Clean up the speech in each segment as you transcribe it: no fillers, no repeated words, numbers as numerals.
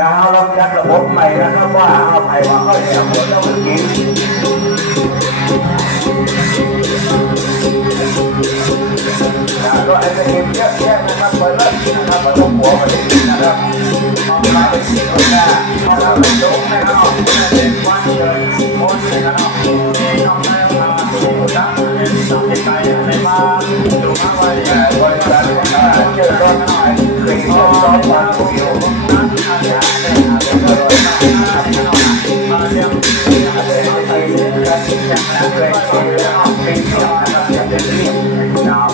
เราลองจัดระบบใหม่นะครับว่าเอาไผ่ว่าเขาเสียหมดแล้วมันกินก็ไอ้จะเห็นเยอะแยะนะครับไปเลยนะครับมาต้องหัวมาดินะครับเอามาไปสิเอาหน้าเอาเราไปยกนะครับเป็นวันเกิดคนนะครับน้องแม่มาดูดังเรียนสอนใจในบ้านดูมาไว้ไว้กันเจอกันหน่อยเคยซ้อมวันเดียวนั้นอาจจะได้อาจจะอร่อยมากมาเลี้ยงอะไรไปเลี้ยงกันอย่างนั้นเลยเป็นเที่ยวนะครับอย่างเดียว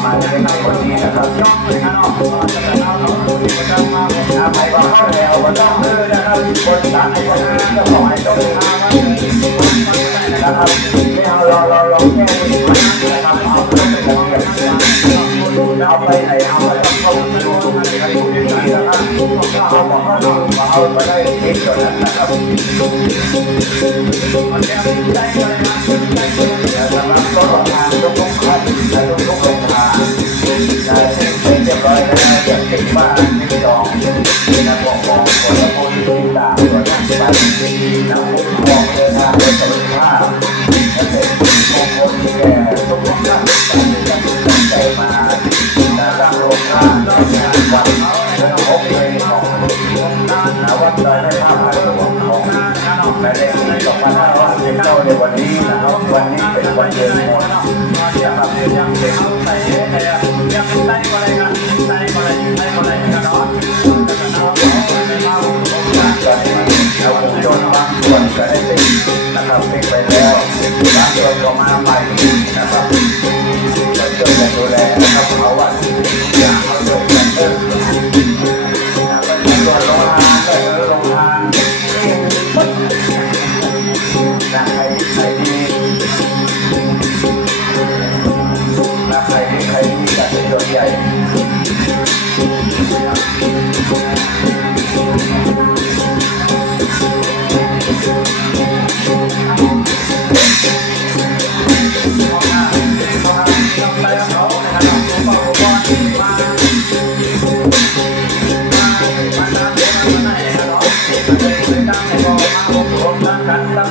มาได้ในวันนี้นะครับย่องเลยนะครับจะเป็นเอาน้องดูดีกันมาใหม่ว่าเขาแล้วก็ต้องนะครับคนต่างคนก็ขอให้ต้องทำนะครับไม่เอาเราแค่นี้นะครับเอาไปเอาไปไหนเอาไปเข้าดูให้ดูดีนะครับเอาบอกเอาไปได้เองก่อนนะครับมันจะได้เลยนะสำหรับตัวทางยกลงคันและยกลงเป็นทางเป็นเรียบร้อยแล้วจะติดบ้านติดดองนะบอกคนละคนที่ตามตัวนั่งไปนะผมบอกเลยนะเป็นสวัสดิภาพและเป็นมงคลที่แก่ทุกคนนะตั้งใจมาตั้งโรงงานวันและโอเคของวันลอยในภาพหลวงของในเลข2519ในวันนี้นะครับวันนี้เป็นวันเดือนมกราคมนะครับ